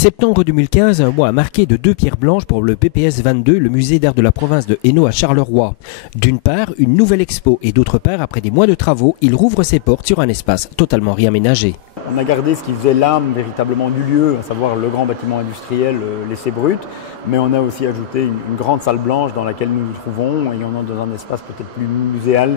Septembre 2015, un mois marqué de deux pierres blanches pour le BPS 22, le musée d'art de la province de Hainaut à Charleroi. D'une part, une nouvelle expo et d'autre part, après des mois de travaux, il rouvre ses portes sur un espace totalement réaménagé. On a gardé ce qui faisait l'âme véritablement du lieu, à savoir le grand bâtiment industriel laissé brut, mais on a aussi ajouté une grande salle blanche dans laquelle nous nous trouvons et on est dans un espace peut-être plus muséal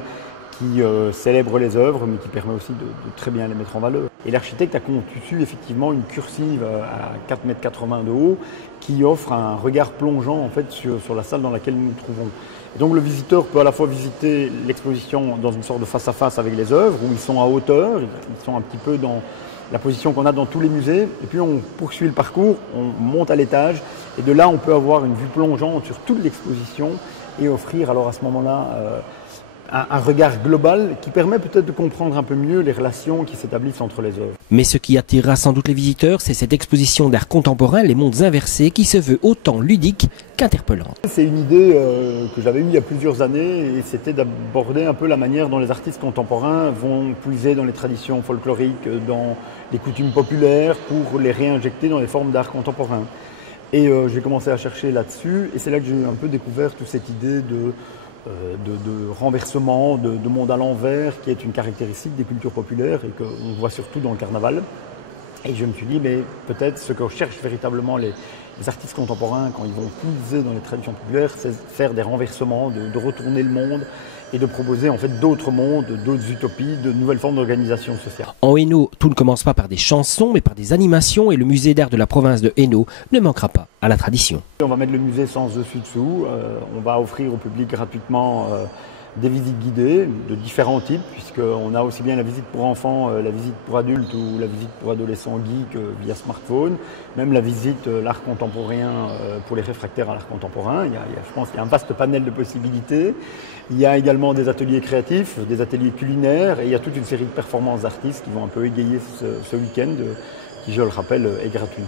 qui célèbre les œuvres, mais qui permet aussi de très bien les mettre en valeur. Et l'architecte a conçu effectivement une cursive à 4,80 m de haut qui offre un regard plongeant en fait sur la salle dans laquelle nous nous trouvons. Et donc le visiteur peut à la fois visiter l'exposition dans une sorte de face-à-face avec les œuvres, où ils sont à hauteur, ils sont un petit peu dans la position qu'on a dans tous les musées, et puis on poursuit le parcours, on monte à l'étage, et de là on peut avoir une vue plongeante sur toute l'exposition et offrir alors à ce moment-là un regard global qui permet peut-être de comprendre un peu mieux les relations qui s'établissent entre les œuvres. Mais ce qui attirera sans doute les visiteurs, c'est cette exposition d'art contemporain, Les Mondes Inversés, qui se veut autant ludique qu'interpellante. C'est une idée que j'avais eue il y a plusieurs années et c'était d'aborder un peu la manière dont les artistes contemporains vont puiser dans les traditions folkloriques, dans les coutumes populaires pour les réinjecter dans les formes d'art contemporain. Et j'ai commencé à chercher là-dessus et c'est là que j'ai un peu découvert toute cette idée de renversement, de monde à l'envers, qui est une caractéristique des cultures populaires et qu'on voit surtout dans le carnaval. Et je me suis dit, mais peut-être ce que recherchent véritablement les artistes contemporains quand ils vont puiser dans les traditions populaires, c'est faire des renversements, de retourner le monde et de proposer en fait d'autres mondes, d'autres utopies, de nouvelles formes d'organisation sociale. En Hainaut, tout ne commence pas par des chansons, mais par des animations et le musée d'art de la province de Hainaut ne manquera pas à la tradition. On va mettre le musée sans dessus-dessous, on va offrir au public gratuitement des visites guidées de différents types, puisqu'on a aussi bien la visite pour enfants, la visite pour adultes ou la visite pour adolescents geeks via smartphone, même la visite l'art contemporain pour les réfractaires à l'art contemporain. Je pense qu'il y a un vaste panel de possibilités. Il y a également des ateliers créatifs, des ateliers culinaires et il y a toute une série de performances d'artistes qui vont un peu égayer ce week-end qui, je le rappelle, est gratuit.